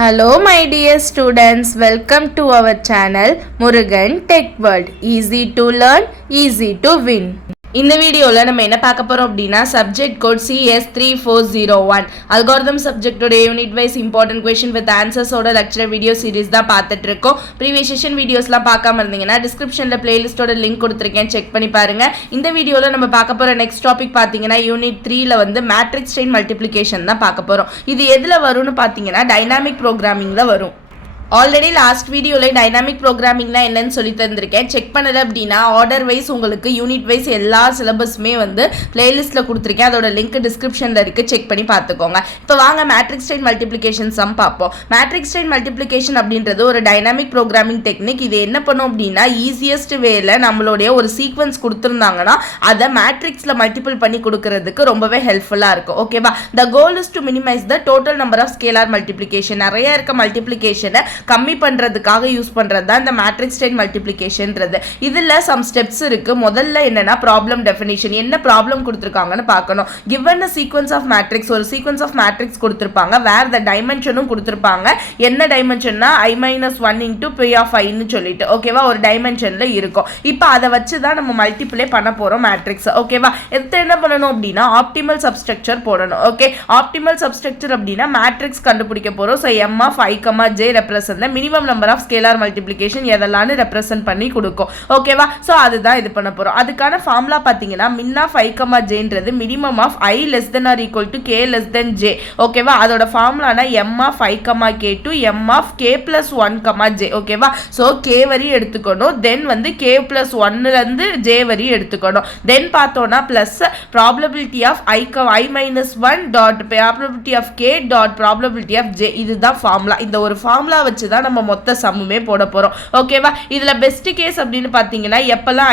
Hello my dear students, welcome to our channel Murugan Tech World. Easy to learn, easy to win. இந்த வீடியோவில் நம்ம என்ன பார்க்க போகிறோம் அப்படின்னா சப்ஜெக்ட் கோட் CS3401 அல்காரிதம் சப்ஜெக்டோட unit wise important question with ஆன்சர்ஸோட லெக்சர் வீடியோ சீரிஸ் தான் பார்த்துட்டு இருக்கோம். ப்ரீவியஸ் செஷன் வீடியோஸ்லாம் பார்க்காம இருந்தீங்கன்னா டிஸ்கிரிப்ஷனில் பிளேலிஸ்டோட லிங்க் கொடுத்துருக்கேன், செக் பண்ணி பாருங்க. இந்த வீடியோவில் நம்ம பார்க்க போகிற நெக்ஸ்ட் டாபிக் பார்த்தீங்கன்னா யூனிட் 3ல வந்து மேட்ரிக்ஸ் செயின் மல்டிப்ளிகேஷன் தான் பார்க்க போகிறோம். இது எதில் வரும்னு பார்த்தீங்கன்னா டைனாமிக் ப்ரோக்ராமிங்கில் வரும். ஆல்ரெடி லாஸ்ட் வீடியோவில் டைனாமிக் ப்ரோக்ராமிங்லாம் என்னன்னு சொல்லி தந்திருக்கேன். செக் பண்ணலை அப்படின்னா ஆர்டர் வைஸ் உங்களுக்கு யூனிட் வைஸ் எல்லா சிலபஸுமே வந்து பிளேலிஸ்ட்டில் கொடுத்துருக்கேன். அதோட லிங்க் டிஸ்கிரிப்ஷனில் இருக்குது, செக் பண்ணி பார்த்துக்கோங்க. இப்போ வாங்க மேட்ரிக்ஸ் செயின் மல்டிப்ளிகேஷன் சம் பார்ப்போம். மேட்ரிக்ஸ் செயின் மல்டிப்ளிகேஷன் அப்படின்றது ஒரு டைனாமிக் ப்ரோக்ராமிங் டெக்னிக். இது என்ன பண்ணும் அப்படின்னா ஈஸியஸ்ட் வேல நம்மளுடைய ஒரு சீக்வன்ஸ் கொடுத்துருந்தாங்கன்னா அதை மேட்ரிக்ஸில் மல்டிபிள் பண்ணி கொடுக்கறதுக்கு ரொம்பவே ஹெல்ப்ஃபுல்லாக இருக்கும். ஓகேவா? The goal is to minimise the total number of scalar multiplication. நிறைய இருக்க மல்டிப்ளிகேஷனை கம்மி பண்றதுக்காக யூஸ் பண்றது தான் இந்த மேட்ரிக்ஸ் செயின் மல்டிப்ளிகேஷன்ன்றது. இதுல சம் ஸ்டெப்ஸ் இருக்கு. முதல்ல என்னன்னா ப்ராப்ளம் டெஃபினிஷன். என்ன ப்ராப்ளம் கொடுத்திருக்காங்கன்னு பார்க்கணும். given a sequence of matrix, ஒரு சீக்வன்ஸ் ஆஃப் மேட்ரிக்ஸ் கொடுத்திருப்பாங்க, வேர் த டைமென்ஷனும் கொடுத்திருப்பாங்க. என்ன டைமென்ஷன்னா i-1 into p of i ன்னு சொல்லிட்டு ஓகேவா ஒரு டைமென்ஷன்ல இருக்கும். இப்போ அதை வச்சு தான் நம்ம மல்டிப்ளை பண்ண போறோம் மேட்ரிக்ஸ். ஓகேவா? எது என்ன பண்ணணும் அப்படின்னா ஆப்டிமல் சப்ஸ்ட்ரக்சர் போடணும். ஓகே, ஆப்டிமல் சப்ஸ்ட்ரக்சர் அப்படின்னா மேட்ரிக்ஸ் கண்டுபிடிக்க போறோம். So m of i, j represent minimum number of scalar multiplication எதெல்லாம் ரெப்ரசன்ட் பண்ணி கொடுக்கும். ஓகேவா? ஸோ அதுதான் இது பண்ண போறோம். அதுக்கான ஃபார்முலா பார்த்தீங்கன்னா min of i, jன்றது minimum of i less than or equal to k less than j. ஓகேவா? அதோட ஃபார்முலானா m of i, k to m of k plus 1, j. ஓகேவா? ஸோ k வரி எடுத்துக்கணும், தென் வந்து k plus 1ல இருந்து j வரி எடுத்துக்கணும். தென் பார்த்தோம்னா plus probability of i minus 1 dot probability of k dot probability of j. இதுதான் ஃபார்முலா. இந்த ஒரு ஃபார்முலா வச்சு தான் நம்ம மொத்த சம்முமே போட போறோம். ஓகேவா? இதுல பெஸ்ட் கேஸ் அப்படின்னு பாத்தீங்கன்னா எப்பெல்லாம்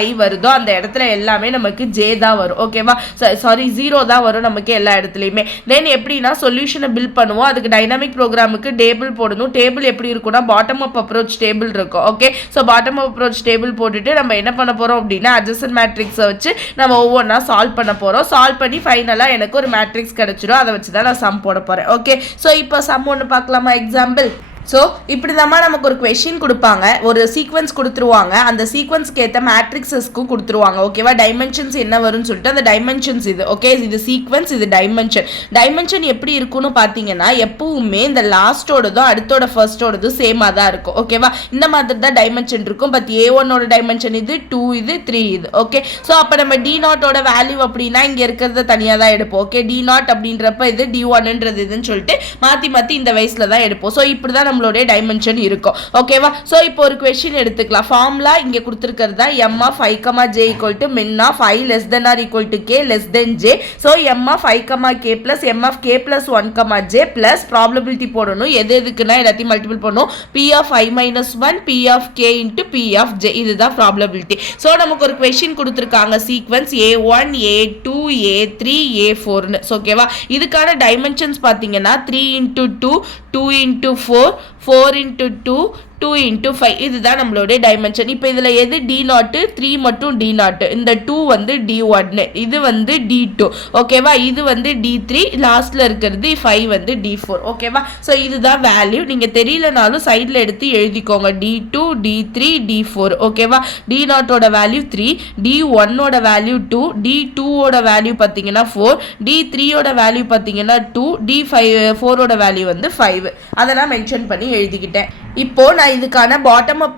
i, வருதோ அந்த இடத்துல எல்லாமே நமக்கு j தான் வரும். ஓகேவா? சாரி 0 தான் வரும் நமக்கு எல்லா இடத்துலயுமே. தென் எப்படின்னா சொல்யூஷனை பில்ட் பண்ணுவோம். அதுக்கு டைனாமிக் ப்ரோக்ராமுக்கு டேபிள் போடணும். டேபிள் எப்படி இருக்கும்னா பாட்டம் அப் அப்ரோச் டேபிள் இருக்கும். Okay, so bottom up approach table போட்டுட்டு நம்ம என்ன பண்ண போறோம் அப்படின்னா அட்ஜசன்ட் மேட்ரிக்ஸை வச்சு நம்ம ஒவ்வொன்றா சால்வ் பண்ண போறோம். சால்வ் பண்ணி ஃபைனலா எனக்கு ஒரு மேட்ரிக்ஸ் கிடைச்சிடும். அதை வச்சு தான் நான் சம் போட போறேன். ஓகே, ஸோ இப்போ சம் ஒன்று பார்க்கலாமா? எக்ஸாம்பிள். ஸோ இப்படி தான் நமக்கு ஒரு கொஷின் கொடுப்பாங்க, ஒரு சீக்வன்ஸ் கொடுத்துருவாங்க, அந்த சீக்வன்ஸ்க்கு ஏற்ற மேட்ரிக்ஸஸ்க்கும் கொடுத்துருவாங்க. ஓகேவா? டைமென்ஷன்ஸ் என்ன வரும்னு சொல்லிட்டு அந்த டைமென்ஷன்ஸ் இது. ஓகே, இது சீக்வன்ஸ், இது டைமென்ஷன். டைமென்ஷன் எப்படி இருக்குன்னு பார்த்தீங்கன்னா எப்பவுமே இந்த லாஸ்டோடதும் அடுத்தோட ஃபர்ஸ்டோடதும் சேமாக தான் இருக்கும். ஓகேவா? இந்த மாதிரி தான் டைமென்ஷன் இருக்கும். பட் A1ஓட டைமென்ஷன் இது, 2 இது, 3 இது. ஓகே, ஸோ அப்போ நம்ம D0ஓட வேல்யூ அப்படின்னா இங்கே இருக்கிறத தனியாக தான் எடுப்போம். ஓகே, D0 அப்படின்றப்ப இது D1ன்றது இதுன்னு சொல்லிட்டு மாற்றி மாற்றி இந்த வயசில் தான் எடுப்போம். ஸோ இப்படி தான் நம்மளுடைய டைமென்ஷன் இருக்கும். ஓகேவா? சோ இப்போ ஒரு क्वेश्चन எடுத்துக்கலாம். ஃபார்முலா இங்க கொடுத்திருக்கிறது தான் m of i, j equal to min of i less than or equal to k less than j. so m of i, k plus m of k plus 1, j plus probability போடணும். எது எதுக்குன்னா எல்லாத்தையும் multiple பண்ணனும். p of i minus 1 p of k into p of j. இதுதான் probability. So நமக்கு ஒரு question கொடுத்திருக்காங்க sequence a1 a2 a3 a4 னு. ஓகேவா? இதுக்கான டைமென்ஷன்ஸ் பாத்தீங்கன்னா 3 into 2 2 into 4 4 into 2 2 into 5. இதுதான் நம்மளுடைய டைமென்ஷன். இப்போ இதில் எது D0, 3 மட்டும் D0, இந்த 2 வந்து D1, இது வந்து D2. ஓகேவா? இது வந்து D3, லாஸ்ட்ல இருக்கிறது 5 வந்து D4. ஓகேவா? ஸோ இதுதான் வேல்யூ. நீங்கள் தெரியலனாலும் சைடில் எடுத்து எழுதிக்கோங்க. D2 D3 D4. ஓகேவா? D0ஓட வேல்யூ 3, D1ஓட வேல்யூ 2, D2ஓட வேல்யூ பார்த்தீங்கன்னா 4, D3ஓட வேல்யூ பார்த்தீங்கன்னா 2, D4ஓட வேல்யூ வந்து 5. அதை நான் மென்ஷன் பண்ணி எழுதிக்கிட்டேன். இப்போ நான் இதுக்கான பாட்டம் அப்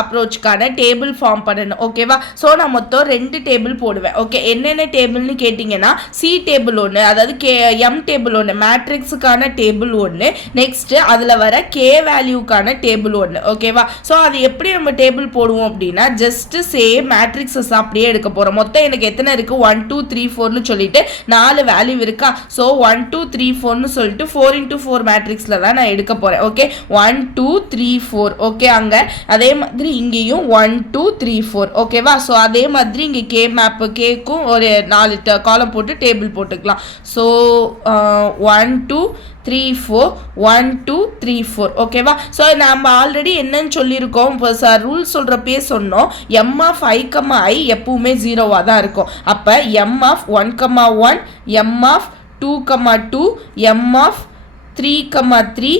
அப்ரோச்சுக்கான டேபிள் ஃபார்ம் பண்ணணும். ஓகேவா? ஸோ நான் மொத்தம் 2 டேபிள் போடுவேன். ஓகே, என்னென்ன டேபிள்னு கேட்டிங்கன்னா சி டேபிள் ஒன்று, அதாவது எம் டேபிள் ஒன்று, மேட்ரிக்ஸுக்கான டேபிள் ஒன்று, நெக்ஸ்ட்டு அதில் வர கே வேல்யூக்கான டேபிள் ஒன்று. ஓகேவா? ஸோ அது எப்படி நம்ம டேபிள் போடுவோம் அப்படின்னா ஜஸ்ட் சேம் மேட்ரிக்ஸஸ் அப்படியே எடுக்க போகிறோம். மொத்தம் எனக்கு எத்தனை இருக்குது? 1 2 3 4னு சொல்லிட்டு 4 வேல்யூ இருக்கா? ஸோ 1 2 3 4னு சொல்லிட்டு 4 into 4 மேட்ரிக்ஸில் தான் நான் எடுக்க போகிறேன். ஓகே, 1 2 3 4. ஓகே, அங்கே அதே மாதிரி இங்கேயும் 1 2 3 4. ஓகேவா? ஸோ அதே மாதிரி இங்கே கே மேப்பு கேக்கும் ஒரு 4 காலம் போட்டு டேபிள் போட்டுக்கலாம். ஸோ 1 2 3 4 1 2 3 4. ஓகேவா? ஸோ நம்ம ஆல்ரெடி என்னன்னு சொல்லியிருக்கோம், இப்போ சார் ரூல் சொல்கிறப்பே சொன்னோம் m of i, i எப்பவுமே 0வாக தான் இருக்கும். அப்போ m of 1, 1 m of 2, 2 m of 3,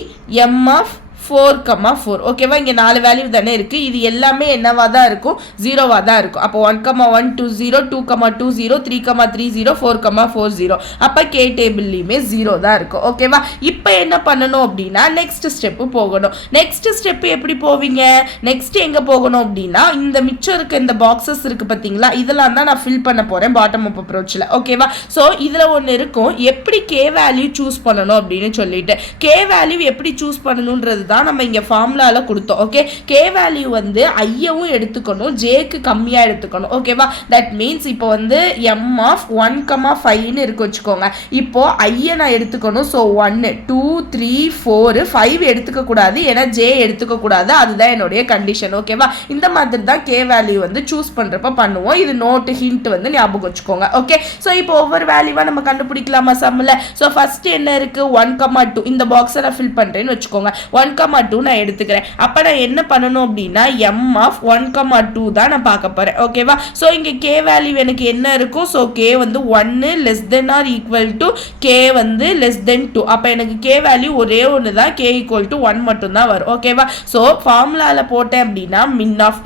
m of 4, 4 ஓகேவா இங்கே 4 வேல்யூ தானே இருக்குது இது எல்லாமே என்னவா தான் இருக்கும் 0வா தான் இருக்கும் அப்போ 1, 1, 2, 0 2, 2, 0 3, 3, 0 4, 4, 0 அப்போ கே டேபிள்லையுமே 0 தான் இருக்கும் ஓகேவா இப்போ என்ன பண்ணணும் அப்படின்னா நெக்ஸ்ட் ஸ்டெப்பு போகணும் நெக்ஸ்ட் ஸ்டெப்பு எப்படி போவீங்க நெக்ஸ்ட் எங்கே போகணும் அப்படின்னா இந்த மிச்சம் இருக்க இந்த பாக்ஸஸ் இருக்குது பார்த்தீங்களா இதெல்லாம் தான் நான் ஃபில் பண்ண போகிறேன் பாட்டம் அப் அப்ரோச்சில் ஓகேவா ஸோ இதில் ஒன்று இருக்கும் எப்படி கே வேல்யூ சூஸ் பண்ணணும் அப்படின்னு சொல்லிட்டு கே வேல்யூ எப்படி சூஸ் பண்ணணுன்றது தான் நம்ம இங்க ஃபார்முலால கொடுத்தோம் ஓகே கே வேல்யூ வந்து ஐயவும் எடுத்துக்கணும் ஜேக்கு கம்மியா எடுத்துக்கணும் ஓகேவா தட் மீன்ஸ் இப்போ வந்து m of 1, 5 ன்னு இருக்கு வச்சுக்கோங்க இப்போ ஐய நான் எடுத்துக்கணும் ஸோ 1 2 3 4 5 எடுத்துக்க கூடாது ஏன்னா ஜே எடுத்துக்க கூடாது அதுதான் என்னுடைய கண்டிஷன் ஓகேவா இந்த மாதிரி தான் கே வேல்யூ வந்து சூஸ் பண்றப்ப பண்ணுவோம் இது நோட் ஹிண்ட் வந்து ஞாபகம் வச்சுக்கோங்க ஓகே ஸோ இப்போ ஒவ்வொரு வேல்யூவா நம்ம கண்டுபிடிக்கலாமா சம்மில் ஸோ ஃபர்ஸ்ட் என்ன இருக்கு 1, 2 இந்த பாக்ஸை நான் ஃபில் பண்றேன்னு வச்சுக்கோங்க 1, 2 நான் எடுத்துக்கிறேன் அப்ப நான் என்ன பண்ணணும் அப்படின்னா m of 1, 2 தான் நான் பார்க்க போறேன் ஓகேவா சோ இங்க k வேல்யூ எனக்கு என்ன இருக்கும் சோ k வந்து 1 less than or equal to k வந்து less than 2 அப்ப எனக்கு k வேல்யூ ஒரே ஒன்று தான் k equal to 1 மட்டும் தான் வரும் ஓகேவா சோ ஃபார்முலால போட்டேன் அப்படின்னா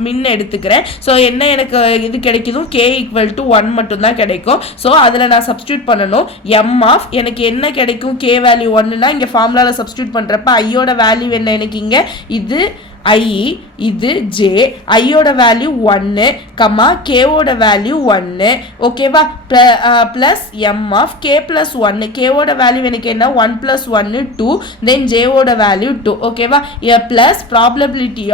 min எடுத்துக்கிறேன் சோ என்ன எனக்கு இது கிடைக்குது k equal to 1 மட்டும் தான் கிடைக்கும் சோ அதுல நான் சப்ஸ்டிட்யூட் பண்ணனும் m of எனக்கு என்ன கிடைக்கும் k வேல்யூ 1 னா இங்க ஃபார்முலால சப்ஸ்டிட்யூட் பண்றப்ப i யோட வேல்யூ என்ன எனக்கு இங்க இது I இது j ஐயோட வேல்யூ 1 k ஓட வேல்யூ 1 ஓகேவா plus m of k plus 1 k ஓட வேல்யூ எனக்கு என்ன 1 plus 1 2 then j ஓட வேல்யூ 2 ஓகேவா பிளஸ் probability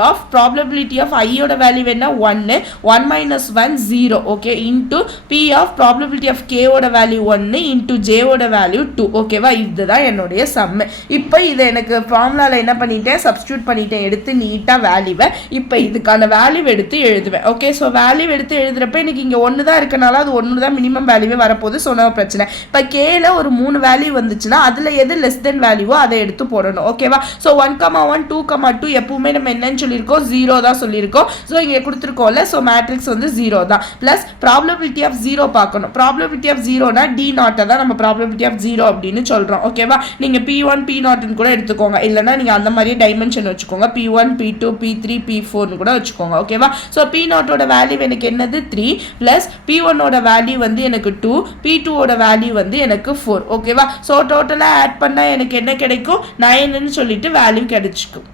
of I ஓட வேல்யூ என்ன 1 1 minus 1 0 okay into p of probability of k ஓட வேல்யூ 1 into j ஓட வேல்யூ 2 ஓகேவா இதுதான் என்னுடைய சம் இப்போ இத எனக்கு ஃபார்முலால என்ன பண்ணிட்டேன் சப்ஸ்டிட்யூட் பண்ணிட்டேன் எடுத்து நீட்டா வேல்யூவை இப்போ இதுக்கான வேல்யூ எடுத்து எழுதுவேன் ஓகே ஸோ வேல்யூ எடுத்து எழுதுறப்ப எனக்கு இங்கே ஒன்று தான் இருக்கனால அது ஒன்று தான் மினிமம் வேல்யூவே வரப்போகுது சொன்ன பிரச்சனை இப்போ கேல ஒரு 3 வேல்யூ வந்துச்சுன்னா அதில் எது லெஸ் தென் வேல்யூவோ அதை எடுத்து போடணும் ஓகேவா ஸோ 1, 1 2, 2 எப்பவுமே நம்ம என்னன்னு சொல்லியிருக்கோம் 0 தான் சொல்லியிருக்கோம் ஸோ இங்கே கொடுத்துருக்கோம்ல ஸோ மேட்ரிக்ஸ் வந்து 0 தான் ப்ளஸ் ப்ராபபிலிட்டி ஆஃப் 0 பார்க்கணும் ப்ராபபிலிட்டி ஆஃப் 0னா டி நாட்டை தான் நம்ம ப்ராபபிலிட்டி ஆஃப் 0 அப்படின்னு சொல்கிறோம் ஓகேவா நீங்கள் P1 P0 கூட எடுத்துக்கோங்க இல்லைன்னா நீங்கள் அந்த மாதிரியே டைமென்ஷன் வச்சுக்கோங்க P1 P2 P3 P4 கூட வச்சுக்கோங்க ஓகேவா சோ P0 ஓட வேல்யூ எனக்கு என்னது 3 பிளஸ் P1 ஓட வேல்யூ வந்து எனக்கு 2 P2 ஓட வேல்யூ வந்து எனக்கு 4 ஓகேவா சோ டோட்டலா ஆட் பண்ணா எனக்கு என்ன கிடைக்கும் 9 ன்னு சொல்லிட்டு வேல்யூ கிடைச்சிக்கும்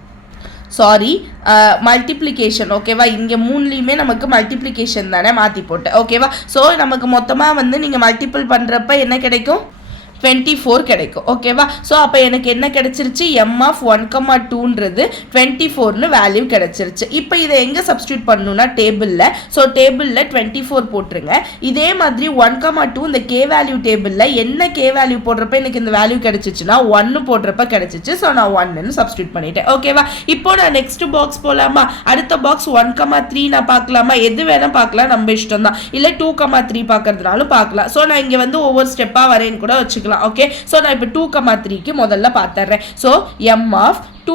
சாரி மல்டிப்ளிகேஷன் ஓகேவா இங்கே மூணுலேயுமே நமக்கு மல்டிப்ளிகேஷன் தானே மாற்றி போட்டேன் ஓகேவா ஸோ நமக்கு மொத்தமாக வந்து நீங்கள் மல்டிபிள் பண்ணுறப்ப என்ன கிடைக்கும் 24 கிடைக்கும் ஓகேவா ஸோ அப்போ எனக்கு என்ன கிடைச்சிருச்சு m of 1, 2ன்றது 24னு வேல்யூ கிடைச்சிருச்சு இப்போ இதை எங்கே சப்ஸ்டியூட் பண்ணணும்னா டேபிளில் ஸோ டேபிளில் 24 போட்டுருங்க இதே மாதிரி 1, 2 இந்த கே வேல்யூ டேபிளில் என்ன கே வேல்யூ போடுறப்ப எனக்கு இந்த வேல்யூ கிடைச்சிச்சுன்னா 1 போடுறப்ப கிடைச்சிச்சு ஸோ நான் 1ன்னு சப்ஸ்டியூட் பண்ணிட்டேன் ஓகேவா இப்போ நான் நெக்ஸ்ட் பாக்ஸ் போகலாமா அடுத்த பாக்ஸ் 1, 3 நான் பார்க்கலாமா எது வேணால் பார்க்கலாம் நம்ம இஷ்டம் தான் இல்லை 2, 3 பார்க்கறதுனாலும் பார்க்கலாம் ஸோ நான் இங்கே வந்து ஒவ்வொரு ஸ்டெப்பாக வரேன்னு கூட வச்சுக்கலாம் ஓகே சோ நான் இப்போ 2, 3க்கு முதல்ல பார்த்தறேன் சோ m of 2,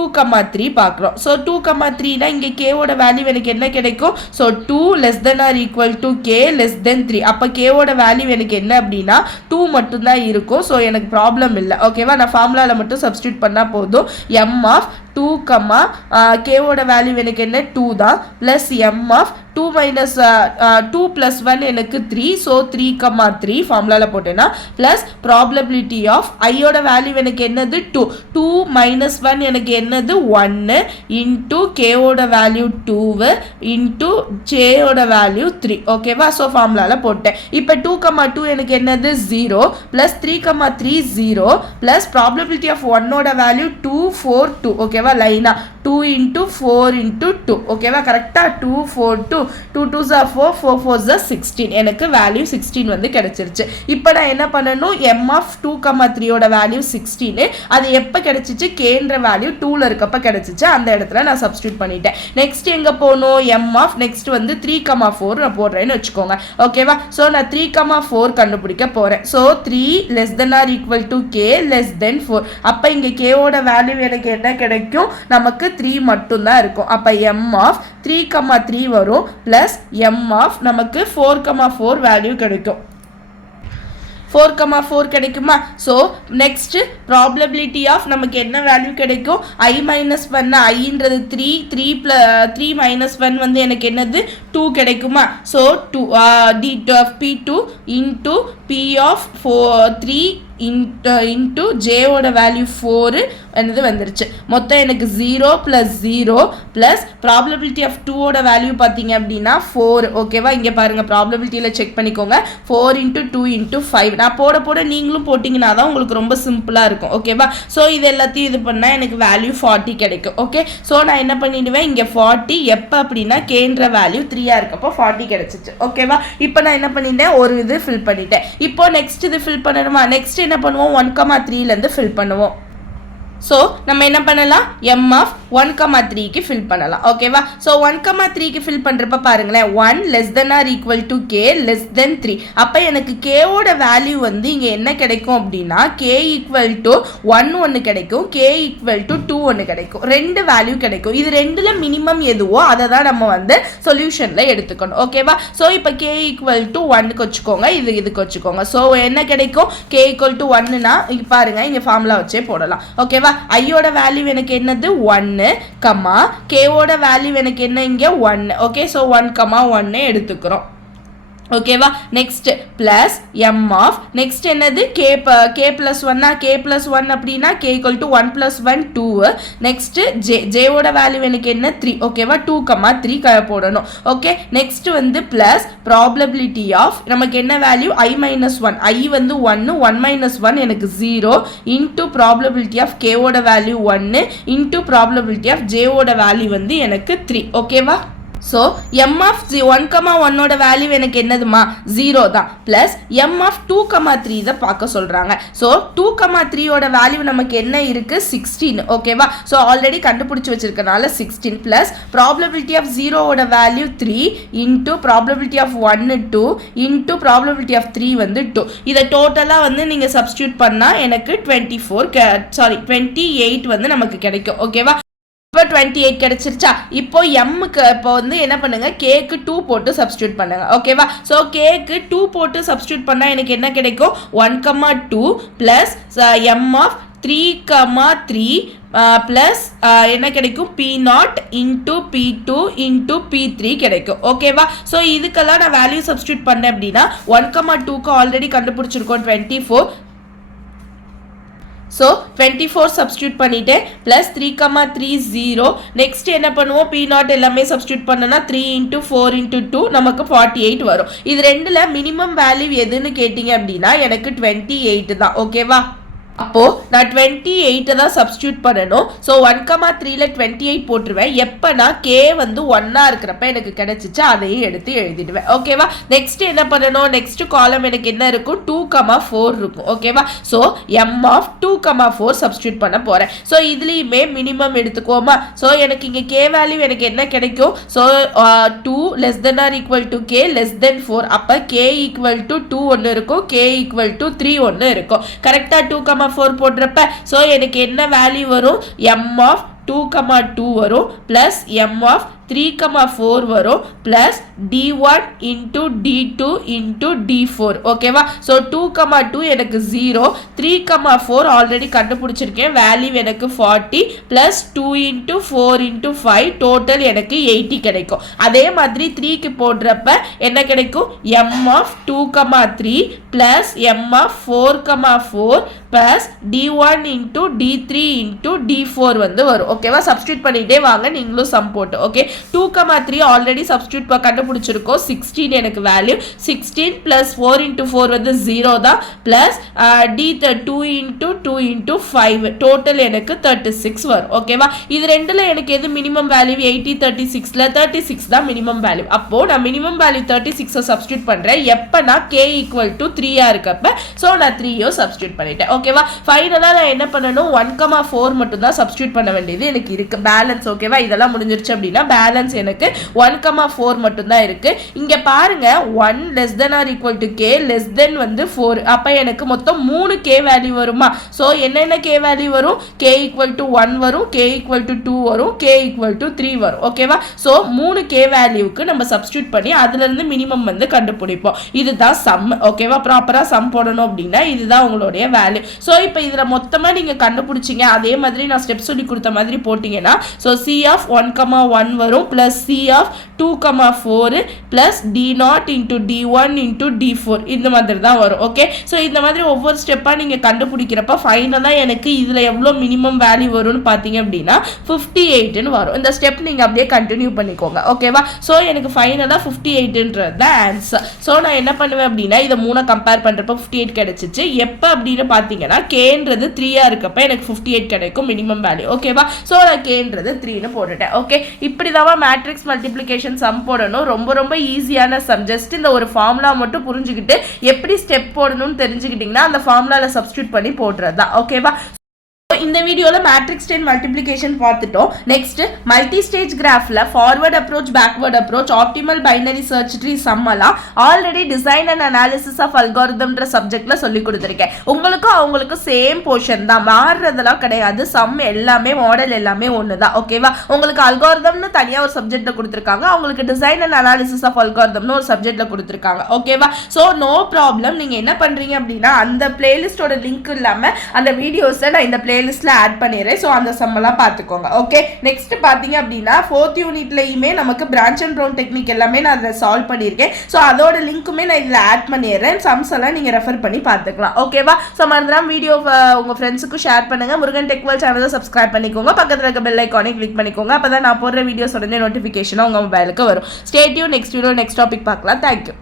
3 பார்க்குறோம் ஸோ 2, 3னா இங்கே கேவோட வேல்யூ எனக்கு என்ன கிடைக்கும் so 2 less than or equal to k less than 3 அப்போ கேவோட வேல்யூ எனக்கு என்ன அப்படின்னா 2 மட்டும்தான் இருக்கும் ஸோ எனக்கு ப்ராப்ளம் இல்லை ஓகேவா நான் ஃபார்முலாவில் மட்டும் சப்ஸ்டியூட் பண்ணால் போதும் m of 2, கேவோட வேல்யூ எனக்கு என்ன 2 தான் plus m of 2 minus 2 plus 1 எனக்கு 3 ஸோ 3, 3 ஃபார்முலாவில் போட்டேன்னா ப்ளஸ் ப்ராபபிலிட்டி ஆஃப் ஐயோட வேல்யூ எனக்கு என்னது 2 minus 1 எனக்கு என்னது 1 இன்டூ கேவோட வேல்யூ 2 இன்டூ ஜேயோட வேல்யூ 3 ஓகேவா ஸோ ஃபார்முலாவில் போட்டேன் இப்போ 2, 2 எனக்கு என்னது 0 ப்ளஸ் 3, 3 0 ப்ளஸ் ப்ராபபிலிட்டி ஆஃப் 1ஓட வேல்யூ 2, 4, 2 ஓகேவா லைனா 2 into 4 into 2 ஓகேவா கரெக்டா 2, 4, 2 2 2s are 4 4 4s are 16 எனக்கு வேல்யூ 16 வந்து கிடைச்சிருச்சு இப்போ நான் என்ன பண்ணணும் m of 2, 3 ஓட வேல்யூ 16 அது எப்போ கிடைச்சிச்சு கேன்ற வேல்யூ 2ல இருக்கப்ப கிடைச்சிச்சு அந்த இடத்துல நான் சப்ஸ்டிட்யூட் பண்ணிட்டேன் நெக்ஸ்ட் எங்க போகணும் m of நெக்ஸ்ட் வந்து 3, 4 நான் போடுறேன்னு வச்சுக்கோங்க ஓகேவா ஸோ நான் 3, 4 கண்டுபிடிக்க போறேன் so 3 less than or equal to k less than 4 அப்போ இங்க k ஓட வேல்யூ எனக்கு என்ன கிடைக்கும் நமக்கு 3 மட்டும் தான் இருக்கும் அப்ப m of 3, 3 வரும் plus m of நமக்கு 4, 4 வேல்யூ கிடைக்கும் 4, கிடைக்குமா? ஸோ நெக்ஸ்ட் ப்ராபபிலிட்டி ஆஃப் நமக்கு என்ன வேல்யூ கிடைக்கும்? I-1 ஐன்றது 3 minus 1 வந்து எனக்கு என்னது 2 கிடைக்குமா? So 2 d of P2 into P of 3 into J ஓட வேல்யூ 4 என்னது வந்துருச்சு. மொத்தம் எனக்கு 0 plus 0 plus probability of 2 ஓட வேல்யூ பார்த்தீங்க அப்படின்னா 4. ஓகேவா? இங்கே பாருங்க ப்ராபபிலிட்டியில் செக் பண்ணிக்கோங்க. 4 into 2 into 5. நான் போட நீங்களும் போட்டிங்கன்னா தான் உங்களுக்கு ரொம்ப சிம்பிளாக இருக்கும். ஓகேவா? ஸோ இது எல்லாத்தையும் இது பண்ணால் எனக்கு வேல்யூ 40 கிடைக்கும். ஓகே, ஸோ நான் என்ன பண்ணிடுவேன், இங்கே 40 எப்போ அப்படின்னா கேன்ற வேல்யூ 3 இருக்கப்போ 40 கிடைச்சிச்சு. ஓகேவா? இப்போ நான் என்ன பண்ணிட்டேன், ஒரு இது ஃபில் பண்ணிட்டேன். இப்போ நெக்ஸ்ட் இது ஃபில் பண்ணணுமா? நெக்ஸ்ட் என்ன பண்ணுவோம், 1,3லேருந்து ஃபில் பண்ணுவோம். ஸோ நம்ம என்ன பண்ணலாம், m of 1,3க்கு ஃபில் பண்ணலாம். ஓகேவா? ஸோ 1,3க்கு ஃபில் பண்ணுறப்ப பாருங்களேன், 1 less than or equal to k less than 3. அப்போ எனக்கு கேவோட வேல்யூ வந்து இங்கே என்ன கிடைக்கும் அப்படின்னா k equal to 1 ஒன்று கிடைக்கும், k equal to 2 ஒன்று கிடைக்கும். ரெண்டு வேல்யூ கிடைக்கும். இது ரெண்டுல மினிமம் எதுவோ அதை தான் நம்ம வந்து சொல்யூஷனில் எடுத்துக்கணும். ஓகேவா? ஸோ இப்போ k equal to 1க்கு வச்சுக்கோங்க, இதுக்கு வச்சுக்கோங்க. ஸோ என்ன கிடைக்கும், k equal to 1னா இங்கே பாருங்க, இங்கே ஃபார்முலா வச்சே போடலாம். ஓகேவா? ஐயோட வேல்யூ எனக்கு என்னது 1, கேவோட வேல்யூ எனக்கு என்ன இங்கே 1. ஓகே, ஸோ 1,1 எடுத்துக்கிறோம். ஓகேவா? Next plus m of next என்னது k plus 1 k plus 1 அப்படின்னா k equal to 1 plus 1 2. Next j ஓட வேல்யூ எனக்கு என்ன 3. ஓகேவா? 2,3 போடணும். ஓகே, நெக்ஸ்ட் வந்து பிளஸ் ப்ராபபிலிட்டி ஆஃப் நமக்கு என்ன வேல்யூ I-1 I வந்து 1 1 minus 1 எனக்கு 0 இன்டூ ப்ராபபிலிட்டி ஆஃப் k ஓட value 1 into probability of j ஓட வேல்யூ வந்து எனக்கு 3. ஓகேவா? ஸோ m of 1,1 ஓட வேல்யூ எனக்கு என்னதுமா 0 தான். பிளஸ் m of 2,3 இதை பார்க்க சொல்கிறாங்க. ஸோ 2,3 ஓட வேல்யூ நமக்கு என்ன இருக்குது 16. ஓகேவா? ஸோ ஆல்ரெடி கண்டுபிடிச்சி வச்சிருக்கனால 16 பிளஸ் ப்ராபபிலிட்டி ஆஃப் 0 ஓட value 3 into probability of 1 2 into probability of 3 வந்து 2. இதை டோட்டலாக வந்து நீங்கள் சப்ஸ்டியூட் பண்ணால் எனக்கு 28 வந்து நமக்கு கிடைக்கும். ஓகேவா? இப்போ 28 கிடைச்சிருச்சா? இப்போ எம்முக்கு இப்போ வந்து என்ன பண்ணுங்க, கேக்கு 2 போட்டு சப்ஸ்டியூட் பண்ணுங்க. ஓகேவா? ஸோ கேக்கு 2 போட்டு சப்ஸ்டியூட் பண்ணால் எனக்கு என்ன கிடைக்கும், 1,2 பிளஸ் m ஆஃப் 3,3 பிளஸ் என்ன கிடைக்கும், P0 into P2 into P3 கிடைக்கும். ஓகேவா? ஸோ இதுக்கெல்லாம் நான் வேல்யூ சப்ஸ்டியூட் பண்ணேன் அப்படின்னா 1,2க்கு ஆல்ரெடி கண்டுபிடிச்சிருக்கோம் 24. ஸோ 24 சப்ஸ்டியூட் பண்ணிட்டேன் பிளஸ் 3,3 0. நெக்ஸ்ட் என்ன பண்ணுவோம், P0 எல்லாமே சப்ஸ்டியூட் பண்ணனா 3 இன்டூ 4 இன்டூ 2 நமக்கு 48 வரும். இது ரெண்டுல மினிமம் வேல்யூ எதுன்னு கேட்டிங்க அப்படின்னா எனக்கு 28 தான். ஓகேவா? அப்போ நான் 28 தான் சப்ஸ்டியூட் பண்ணணும். ஸோ 1,3ல 28 போட்டுருவேன். எப்போனா கே வந்து 1 இருக்கிறப்ப எனக்கு கிடைச்சிச்சு, அதையும் எடுத்து எழுதிடுவேன். ஓகேவா? நெக்ஸ்ட் என்ன பண்ணணும், நெக்ஸ்ட் காலம் எனக்கு என்ன இருக்கும் 2,4 இருக்கும். ஓகேவா? ஸோ m ஆஃப் 2,4 சப்ஸ்டியூட் பண்ண போகிறேன். ஸோ இதுலேயுமே மினிமம் எடுத்துக்கோமா. ஸோ எனக்கு இங்கே கே வேல்யூ எனக்கு என்ன கிடைக்கும், so 2 less than or equal to k less than 4. அப்போ k equal to 2 ஒன்று இருக்கும், k equal to 3 ஒன்று இருக்கும். கரெக்டாக 2,4 போடுறப்ப ஸோ எனக்கு என்ன வேல்யூ வரும், m ஆஃப் 2,2 வரும் பிளஸ் m ஆஃப் 3,4 வரும் plus d1 into d2 into d4. ஓகேவா? ஸோ 2,2 எனக்கு 0, 3,4 ஆல்ரெடி கண்டுபிடிச்சிருக்கேன், வேல்யூ எனக்கு 40 பிளஸ் 2 இன்டூ 4 இன்டூ 5 டோட்டல் எனக்கு 80 கிடைக்கும். அதே மாதிரி 3க்கு போடுறப்ப என்ன கிடைக்கும், m of 2,3 plus m of 4,4 plus d1 into d3 into d4 வந்து வரும். ஓகேவா? சப்ஸ்டியூட் பண்ணிட்டே வாங்க நீங்களும் சம் போட்டு. ஓகே, 2,3 ஆல்ரெடி சப்ஸ்டியூட் கண்டுபிடிச்சிருக்கோம், 16 எனக்கு வேல்யூ. 16 பிளஸ் 4 இன்டூ 4 வந்து 0 தான் plus d2 into 2 into 5 total எனக்கு 36 வரும். ஓகேவா? இது ரெண்டுல எனக்கு எது மினிமம் வேல்யூ, 80 36ல 36 தான் மினிமம் வேல்யூ. அப்போ நான் மினிமம் வேல்யூ 36 சப்ஸ்டியூட் பண்றேன். எப்ப நான் k equal to 3 இருக்கப்ப ஸோ நான் 3 சப்ஸ்டியூட் பண்ணிட்டேன். ஓகேவா? ஃபைனலா நான் என்ன பண்ணணும், 1,4 மட்டும் தான் சப்ஸ்டியூட் பண்ண வேண்டியது எனக்கு இருக்கு பேலன்ஸ். ஓகேவா? இதெல்லாம் முடிஞ்சிருச்சு அப்படின்னா பேலன்ஸ் எனக்கு 1,4 மட்டும் தான் இருக்கு. இங்க பாருங்க 1 less than or equal to k less than வந்து 4. அப்ப எனக்கு மொத்தம் 3 k வேல்யூ வருமா? சோ என்னென்ன k வேல்யூ வரும்? k equal to 1 வரும், k equal to 2 வரும், k equal to 3 வரும். ஓகேவா? சோ 3 k வேல்யூக்கு நம்ம சப்ஸ்டிட்யூட் பண்ணி அதுல இருந்து மினிமம் வந்து கண்டுபிடிப்போம். இதுதான் சம். ஓகேவா? ப்ராப்பரா சம் போடணும் அப்படின்னா இதுதான் உங்களுடைய வேல்யூ. சோ இப்போ இதுல மொத்தமா நீங்க கண்டுபிடிச்சீங்க. அதே மாதிரி நான் ஸ்டெப் சொல்லி கொடுத்த மாதிரி போட்டீங்கன்னா சோ c of 1,1 வரும் plus c of 2,4 plus d0 into d1 into d4 இந்த மாதிரி தான் வரும். ஓகே, சோ இந்த மாதிரி ஒவ்வொரு ஸ்டெப்பா நீங்க கண்டுபிடிக்கிறப்ப ஃபைனலா எனக்கு இதுல எவ்வளவு மினிமம் வேல்யூ வரும்னு பாத்தீங்க அப்படின்னா 58 ன்னு வரும். இந்த ஸ்டெப் நீங்க அப்படியே கண்டினியூ பண்ணிக்கோங்க. ஓகேவா? சோ எனக்கு ஃபைனலா 58ன்றது தான் ஆன்சர். சோ நான் என்ன பண்ணுவேன் அப்படின்னா இத மூணு கம்பேர் பண்றப்ப 58 கிடைச்சிச்சு. எப்ப அப்படின்னு பாத்தீங்கன்னா kன்றது 3 இருக்கப்ப எனக்கு 58 கிடைக்கும் மினிமம் வேல்யூ. ஓகேவா? சோ நான் kன்றது 3 ன்னு போட்டுட்டேன். ஓகே, இப்படிதான் மேட்ரிக்ஸ் மல்டிப்ளிகேஷன் சம் போடணும். ரொம்ப ரொம்ப ஈஸியான சம். ஜஸ்ட் இந்த ஒரு ஃபார்முலா மட்டும் புரிஞ்சுக்கிட்டு எப்படி ஸ்டெப் போடணும்னு தெரிஞ்சுக்கிட்டீங்கன்னா அந்த ஃபார்முலால சப்ஸ்டிட்யூட் பண்ணி போடுறது தான். ஓகேவா? இந்த வீடியோல மேட்ரிக்ஸ் 10 மல்டிப்ளிகேஷன் பார்த்துட்டோம். நெக்ஸ்ட் மல்டி ஸ்டேஜ் கிராஃப்ல forward approach, backward approach, optimal binary search tree some எல்லாம் already design and analysis of அல்காரிதம்ன்ற சப்ஜெக்ட்ல சொல்லி கொடுத்துருக்கேன். உங்களுக்கும் அவங்களுக்கும் சேம் போர்ஷன் தான், மாறுறதெல்லாம் கிடையாது. சம் எல்லாமே மாடல் எல்லாமே ஒன்று தான். ஓகேவா? உங்களுக்கு அல்காரிதம்னு தனியாக ஒரு சப்ஜெக்ட்ல கொடுத்துருக்காங்க, அவங்களுக்கு டிசைன் அண்ட் அனாலிசிஸ் ஆஃப் அல்காரிதம்னு ஒரு சப்ஜெக்ட்ல கொடுத்துருக்காங்க. ஓகேவா? So no problem. நீங்க என்ன பண்றீங்க அப்படின்னா அந்த பிளேலிஸ்டோட லிங்க் இல்லாம அந்த வீடியோஸை நான் இந்த பிளேலிஸ்ட்ல ஆட் பண்ணிடுறேன். சோ அந்த சம் எல்லாம் பார்த்துக்கோங்க. ஓகே, நெக்ஸ்ட் பாத்தீங்க அப்படின்னா 4th யூனிட்லயுமே நமக்கு பிரான்ச் அண்ட் ப்ரௌன் டெக்னிக் எல்லாமே நான் அதை சால்வ் பண்ணியிருக்கேன். சோ அதோட லிங்க்குமே நான் இதுல ஆட் பண்ணிடுறேன். சம்ஸ் எல்லாம் நீங்க ரெஃபர் பண்ணி பார்த்துக்கலாம். ஓகேவா? சோ மறந்துடாம வீடியோ உங்க ஃப்ரெண்ட்ஸுக்கு ஷேர் பண்ணுங்க. முருகன் டெக் வேர்ல்ட் சேனலை சப்ஸ்கிரைப் பண்ணிக்கோங்க. பக்கத்துல இருக்க பெல் ஐகானை கிளிக் பண்ணிக்கோங்க. அப்பதான் நான் போடுற வீடியோஸ் உடனே நோட்டிபிகேஷன் உங்க மொபைலுக்கு வரும். Stay tune. Next video next topic பார்க்கலாம். தேங்க்யூ.